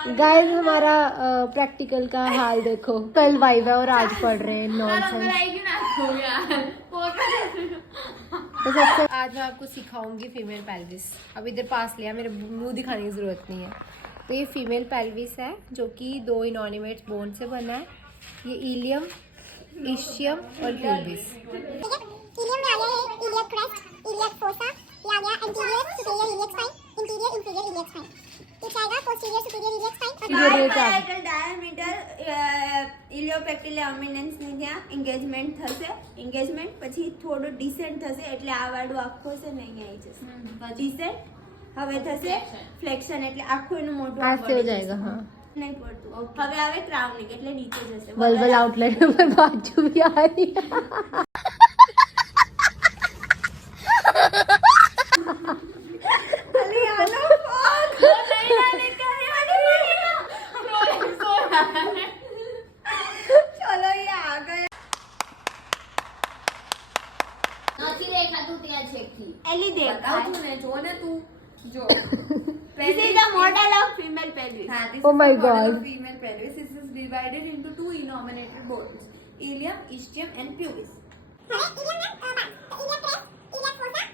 Guys हमारा practical का हाल देखो, कल वाइव है और आज पढ़ रहे हैं नॉनसेंस। तो सबसे आज मैं आपको सिखाऊंगी फीमेल पेल्विस। अब इधर पास लिया, मेरे मुंह दिखाने की जरूरत नहीं है। तो ये फीमेल पेल्विस है जो कि 2 इनॉर्निमेट बोन से बना है। ये इलियम, इस्चियम और प्यूबिस। इलियम में आ गया है इलियक क्रेस्ट, इलियक फोसा, ये आ गया anterior superior iliac spine, interior inferior iliac spine. ये आएगा posterior superior iliac spine. Biparietal diameter iliopectineal eminence ની ત્યાં એન્ગેજમેન્ટ થશે, એન્ગેજમેન્ટ પછી થોડું ડિસેન્ટ થશે એટલે આ વાળું આખો છે ને અહીંયા આવી જશે ડિસેન્ટ। હવે થશે ફ્લેક્શન એટલે આખું એનું મોઢું ऐसे हो जाएगा। हाँ, નહીં પડતું। હવે આવે ક્રાઉનિંગ એટલે નીચે જશે। बल्बल आउटलेट में बाजू भी आ रही है। અલી આનો ફોક નહીં લેકે ચલો ये आ गया। નથી દેખાતું ત્યાં છેકથી એલી દેખ બતાવું છું ને, જો ને તું જો This is the model of female pelvis. This Oh is my the model God. of female pelvis. This is divided into 2 innominated bones, ileum, ischium and pubis. હવે ઇલિયમ ના બાર, તો ઇલિયક ક્રેસ્ટ, ઇલિયક ફોસા